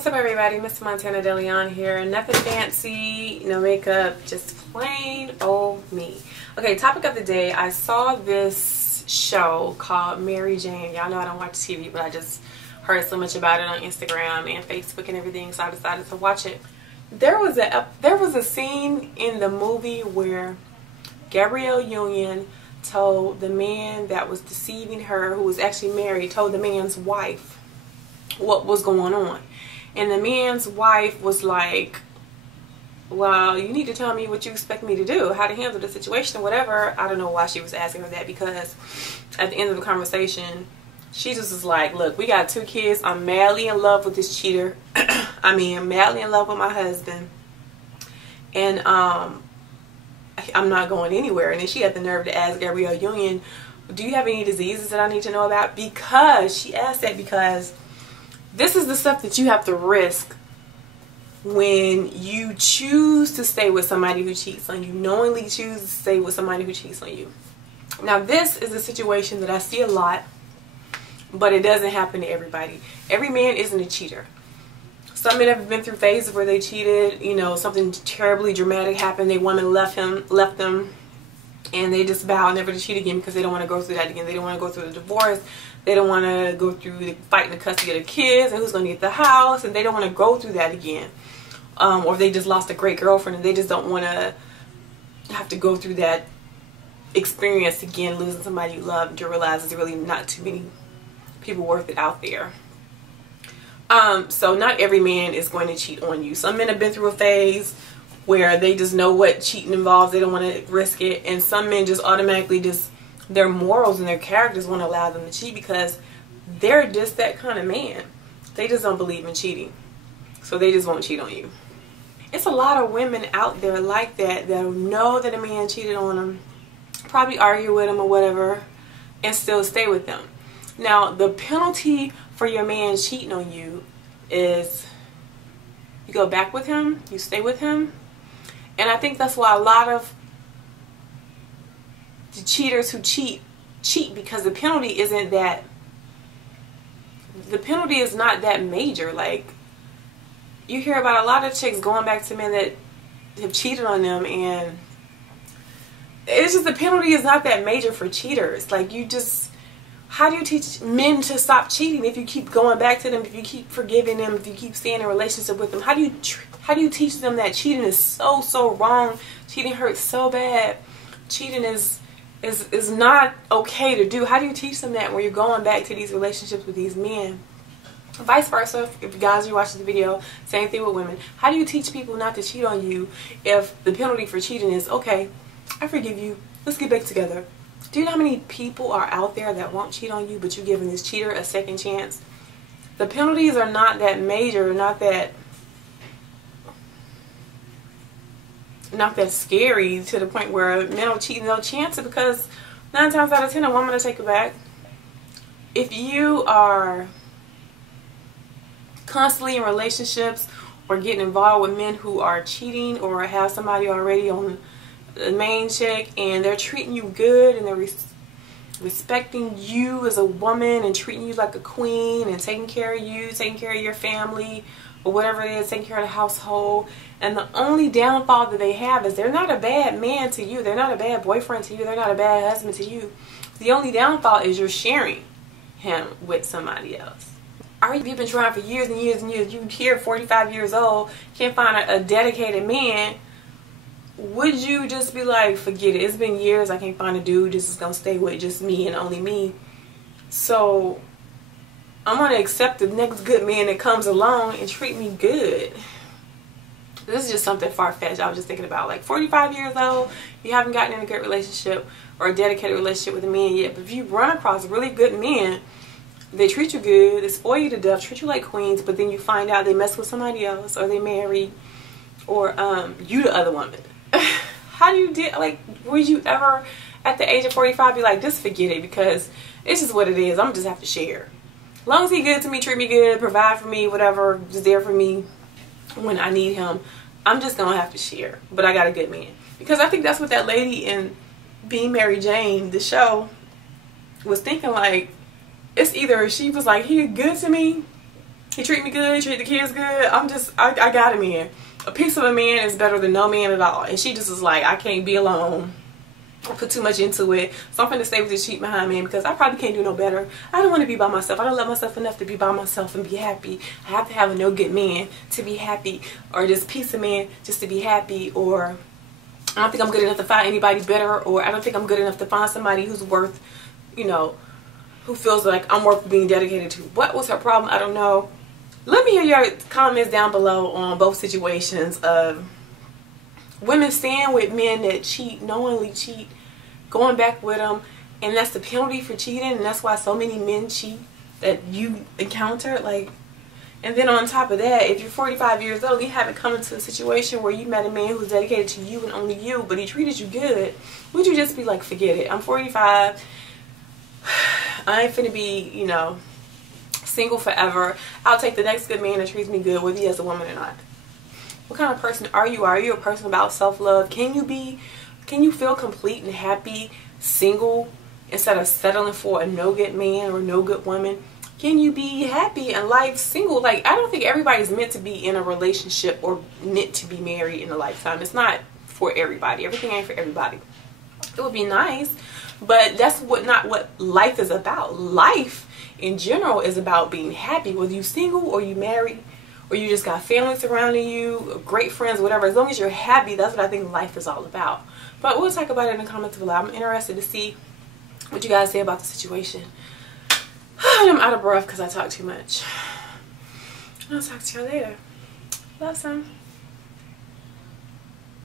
What's up, everybody? Mr. Montana DeLeon here. Nothing fancy, no makeup, just plain old me. Okay, topic of the day. I saw this show called Mary Jane. Y'all know I don't watch TV, but I just heard so much about it on Instagram and Facebook and everything, so I decided to watch it. There was a scene in the movie where Gabrielle Union told the man that was deceiving her, who was actually married, told the man's wife what was going on. And the man's wife was like, well, you need to tell me what you expect me to do, how to handle the situation or whatever. I don't know why she was asking her that, because at the end of the conversation, she just was like, look, we got 2 kids. I'm madly in love with this cheater. I mean, madly in love with my husband. And I'm not going anywhere. And then she had the nerve to ask Gabrielle Union, do you have any diseases that I need to know about? Because she asked that because this is the stuff that you have to risk when you choose to stay with somebody who cheats on you, knowingly choose to stay with somebody who cheats on you. Now, this is a situation that I see a lot, but it doesn't happen to everybody. Every man isn't a cheater. Some men have been through phases where they cheated, you know, something terribly dramatic happened, their woman left them, and they just vow never to cheat again because they don't want to go through that again. They don't want to go through the divorce. They don't want to go through the fighting the custody of the kids and who's going to get the house, and they don't want to go through that again. Or they just lost a great girlfriend and they just don't want to have to go through that experience again, losing somebody you love, and to realize there's really not too many people worth it out there. So not every man is going to cheat on you. Some men have been through a phase where they just know what cheating involves. They don't want to risk it. And some men just automatically their morals and their characters won't allow them to cheat because they're just that kind of man. They just don't believe in cheating. So they just won't cheat on you. It's a lot of women out there like that know that a man cheated on them, probably argue with them or whatever, and still stay with them. Now, the penalty for your man cheating on you is you go back with him, you stay with him. And I think that's why a lot of the cheaters who cheat because the penalty is not that major. Like, you hear about a lot of chicks going back to men that have cheated on them, and it's just the penalty is not that major for cheaters. Like, how do you teach men to stop cheating if you keep going back to them, if you keep forgiving them, if you keep staying in a relationship with them? How do you teach them that cheating is so wrong? Cheating hurts so bad. Cheating is not okay to do. How do you teach them that when you're going back to these relationships with these men? Vice versa, if you guys are watching the video, same thing with women. How do you teach people not to cheat on you if the penalty for cheating is, okay, I forgive you, let's get back together? Do you know how many people are out there that won't cheat on you, but you're giving this cheater a second chance? The penalties are not that major, not that scary to the point where men will cheat and they'll chance it, because 9 times out of 10 a woman will take it back. If you are constantly in relationships or getting involved with men who are cheating or have somebody already on the main check and they're treating you good and they're respecting you as a woman and treating you like a queen and taking care of you, taking care of your family or whatever it is, taking care of the household, and the only downfall that they have is they're not a bad man to you, they're not a bad boyfriend to you, they're not a bad husband to you. The only downfall is you're sharing him with somebody else. Or you've been trying for years and years and years, you're here 45 years old, can't find a dedicated man. Would you just be like, forget it, it's been years, I can't find a dude, this is gonna stay with just me and only me, so I'm gonna accept the next good man that comes along and treat me good? This is just something far-fetched I was just thinking about. Like, 45 years old, you haven't gotten in a good relationship or a dedicated relationship with a man yet, but if you run across really good men, they treat you good, they spoil you to death, treat you like queens, but then you find out they mess with somebody else, or they married, or you the other woman. How do you deal? Like, would you ever at the age of 45 be like, just forget it, because it's just what it is, I'm just have to share. As long as he's good to me, treat me good, provide for me, whatever, just there for me when I need him, I'm just gonna have to share. But I got a good man. Because I think that's what that lady in Being Mary Jane, the show, was thinking. Like, it's either she was like, he good to me, He treat me good, treat the kids good. I got a man. A piece of a man is better than no man at all. And she just was like, I can't be alone. I put too much into it. So I'm finna stay with this cheat behind man because I probably can't do no better. I don't want to be by myself. I don't love myself enough to be by myself and be happy. I have to have a no good man to be happy, or this piece of man just to be happy, or I don't think I'm good enough to find anybody better, or I don't think I'm good enough to find somebody who's worth, you know, who feels like I'm worth being dedicated to. What was her problem? I don't know. Let me hear your comments down below on both situations of women staying with men that cheat, knowingly cheat, going back with them, and that's the penalty for cheating, and that's why so many men cheat that you encounter. Like, and then on top of that, if you're 45 years old, you haven't come into a situation where you met a man who's dedicated to you and only you, but he treated you good, would you just be like, forget it, I'm 45, I ain't finna be, you know, single forever. I'll take the next good man that treats me good, whether he is a woman or not. What kind of person are you? Are you a person about self-love? Can you feel complete and happy single instead of settling for a no good man or no good woman? Can you be happy in life single? Like, I don't think everybody's meant to be in a relationship or meant to be married in a lifetime. It's not for everybody. Everything ain't for everybody. It would be nice, but that's not what life is about. Life in general is about being happy, whether you single or you married, or you just got family surrounding you, great friends, whatever. As long as you're happy, that's what I think life is all about. But we'll talk about it in the comments below. I'm interested to see what you guys say about the situation. I'm out of breath because I talk too much. I'll talk to y'all later. Love some.